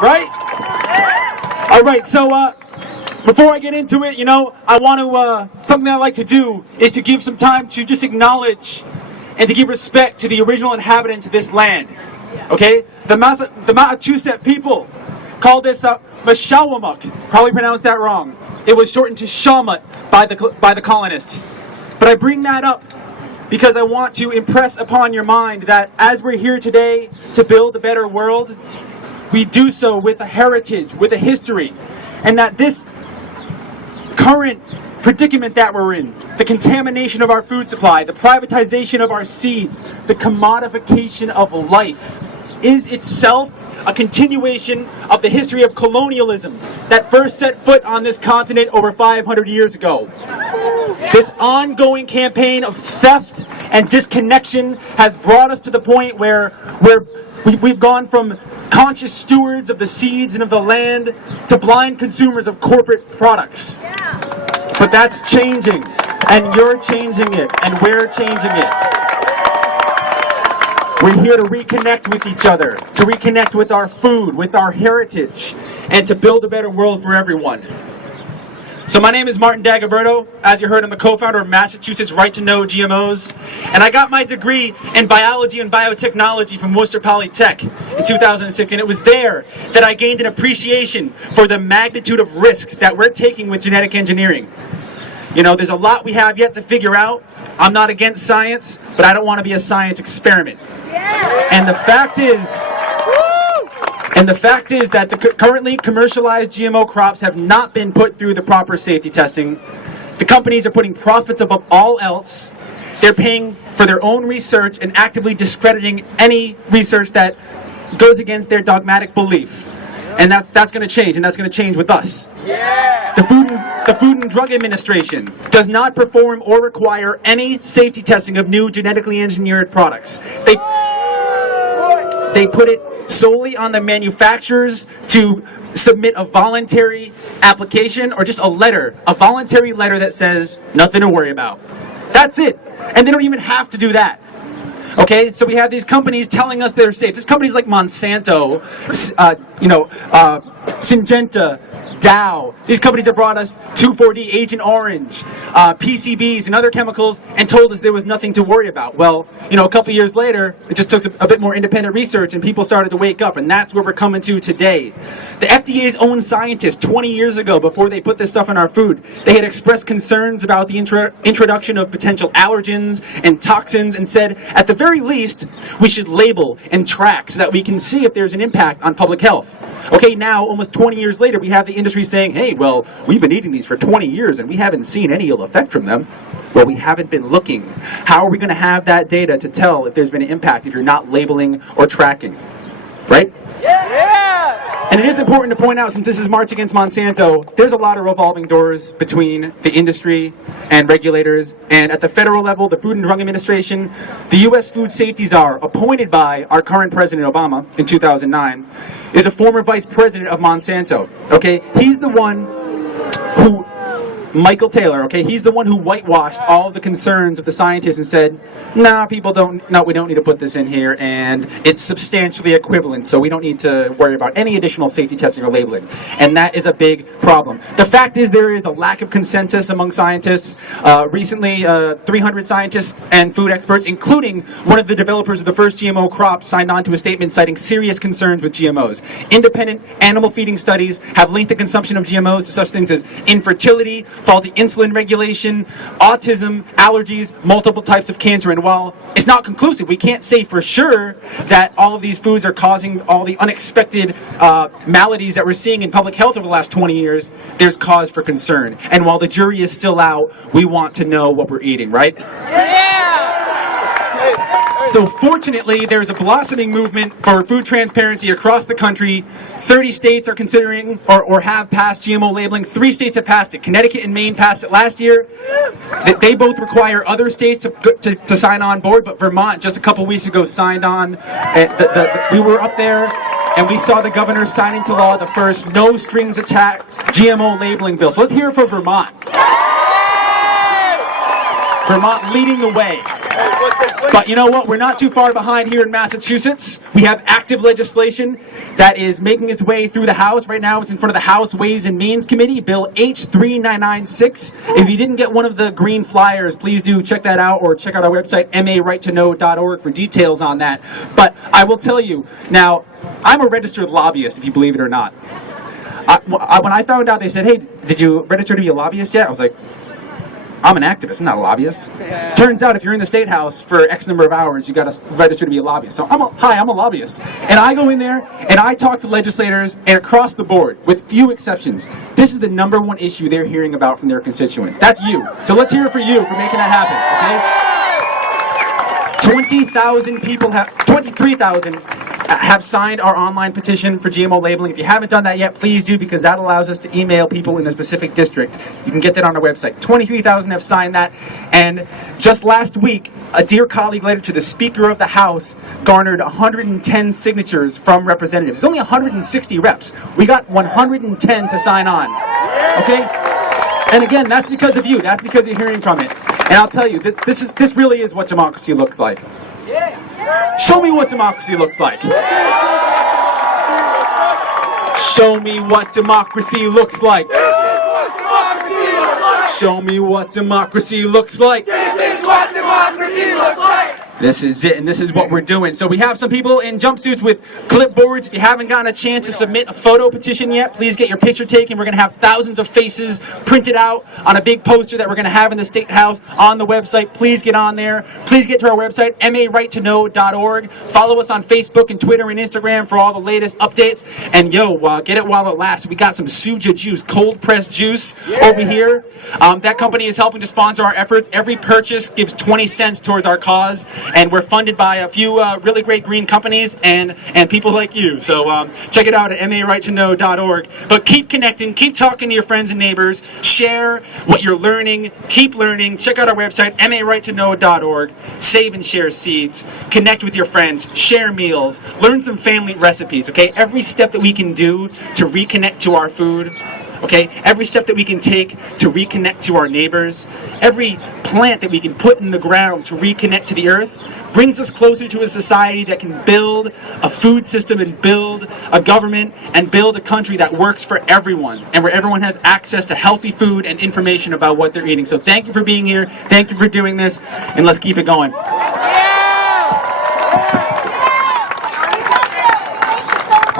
right? All right, so before I get into it, I want to, something I like to do is to give some time to just acknowledge and to give respect to the original inhabitants of this land. Okay? The Massachusetts people call this Mashawamuk. Probably pronounced that wrong. It was shortened to Shawmut by the colonists. But I bring that up because I want to impress upon your mind that as we're here today to build a better world, we do so with a heritage, with a history, and that this current predicament that we're in, the contamination of our food supply, the privatization of our seeds, the commodification of life, is itself a continuation of the history of colonialism that first set foot on this continent over 500 years ago. This ongoing campaign of theft and disconnection has brought us to the point where we've gone from conscious stewards of the seeds and of the land to blind consumers of corporate products. But that's changing, and you're changing it, and we're changing it. We're here to reconnect with each other, to reconnect with our food, with our heritage, and to build a better world for everyone. So my name is Martin Dagoberto. As you heard, I'm the co-founder of Massachusetts Right to Know GMOs. And I got my degree in biology and biotechnology from Worcester Polytech in 2006. And it was there that I gained an appreciation for the magnitude of risks that we're taking with genetic engineering. There's a lot we have yet to figure out. I'm not against science, but I don't want to be a science experiment. And the fact is that the currently commercialized GMO crops have not been put through the proper safety testing. The companies are putting profits above all else. They're paying for their own research and actively discrediting any research that goes against their dogmatic belief. And that's going to change, and that's going to change with us. The Food and Drug Administration does not perform or require any safety testing of new genetically engineered products. They put it solely on the manufacturers to submit a voluntary application or just a voluntary letter that says nothing to worry about. That's it. And they don't even have to do that. Okay, so we have these companies telling us they're safe. There's companies like Monsanto, Syngenta, Dow. These companies that brought us 2,4-D, Agent Orange, PCBs, and other chemicals, and told us there was nothing to worry about. Well, a couple years later, it just took a bit more independent research, and people started to wake up, and that's where we're coming to today. The FDA's own scientists, 20 years ago, before they put this stuff in our food, they had expressed concerns about the introduction of potential allergens and toxins, and said, at the very least, we should label and track so that we can see if there's an impact on public health. Okay, now, almost 20 years later, we have the industry saying, hey, well, we've been eating these for 20 years and we haven't seen any ill effect from them. Well, we haven't been looking. How are we going to have that data to tell if there's been an impact if you're not labeling or tracking? Right? Yeah! And it is important to point out, since this is March Against Monsanto, there's a lot of revolving doors between the industry and regulators. And at the federal level, the Food and Drug Administration, the U.S. Food Safety Czar, appointed by our current President Obama in 2009, is a former vice president of Monsanto. Okay, he's the one who, Michael Taylor, okay, he's the one who whitewashed all of the concerns of the scientists and said, nah, we don't need to put this in here, and it's substantially equivalent, so we don't need to worry about any additional safety testing or labeling. And that is a big problem. The fact is there is a lack of consensus among scientists. Recently, 300 scientists and food experts, including one of the developers of the first GMO crop, signed on to a statement citing serious concerns with GMOs. Independent animal feeding studies have linked the consumption of GMOs to such things as infertility, faulty insulin regulation, autism, allergies, multiple types of cancer. And while it's not conclusive, we can't say for sure that all of these foods are causing all the unexpected maladies that we're seeing in public health over the last 20 years, there's cause for concern. And while the jury is still out, we want to know what we're eating, right? So fortunately, there's a blossoming movement for food transparency across the country. 30 states are considering or have passed GMO labeling. 3 states have passed it. Connecticut and Maine passed it last year. They both require other states to sign on board, but Vermont just a couple weeks ago signed on. We were up there and we saw the governor sign into law the first no strings attached GMO labeling bill. So let's hear it for Vermont. Vermont leading the way. But you know what? We're not too far behind here in Massachusetts. We have active legislation that is making its way through the House. Right now, it's in front of the House Ways and Means Committee, Bill H3996. If you didn't get one of the green flyers, please do check that out, or check out our website, marightToKnow.org, for details on that. But I will tell you, now, I'm a registered lobbyist, if you believe it or not. When I found out, they said, hey, did you register to be a lobbyist yet? I was like, I'm an activist, I'm not a lobbyist. Yeah. Turns out if you're in the State House for X number of hours, you got to register to be a lobbyist. So I'm a lobbyist. And I go in there and I talk to legislators, and across the board, with few exceptions, this is the #1 issue they're hearing about from their constituents. That's you. So let's hear it for you for making that happen, okay? 23,000 have signed our online petition for GMO labeling. If you haven't done that yet, please do, because that allows us to email people in a specific district. You can get that on our website. 23,000 have signed that, and just last week, a Dear Colleague letter to the Speaker of the House garnered 110 signatures from representatives. There's only 160 reps. We got 110 to sign on. Okay? And again, that's because of you. That's because you're hearing from it. And I'll tell you, this really is what democracy looks like. Show me what democracy looks like. Show me what democracy looks like. Show me what democracy looks like. This is what democracy looks like. This is it, and this is what we're doing. So we have some people in jumpsuits with clipboards. If you haven't gotten a chance to submit a photo petition yet, please get your picture taken. We're going to have thousands of faces printed out on a big poster that we're going to have in the State House on the website. Please get on there. Please get to our website, marightToKnow.org. Follow us on Facebook and Twitter and Instagram for all the latest updates. And get it while it lasts. We got some Suja juice, cold pressed juice over here. That company is helping to sponsor our efforts. Every purchase gives 20 cents towards our cause. And we're funded by a few really great green companies and people like you. So check it out at marightToKnow.org. But keep connecting, keep talking to your friends and neighbors, share what you're learning, keep learning. Check out our website, marightToKnow.org. Save and share seeds, connect with your friends, share meals, learn some family recipes, okay? Every step that we can do to reconnect to our food, okay? Every step that we can take to reconnect to our neighbors, every plant that we can put in the ground to reconnect to the earth, brings us closer to a society that can build a food system and build a government and build a country that works for everyone, and where everyone has access to healthy food and information about what they're eating. So thank you for being here, thank you for doing this, and let's keep it going.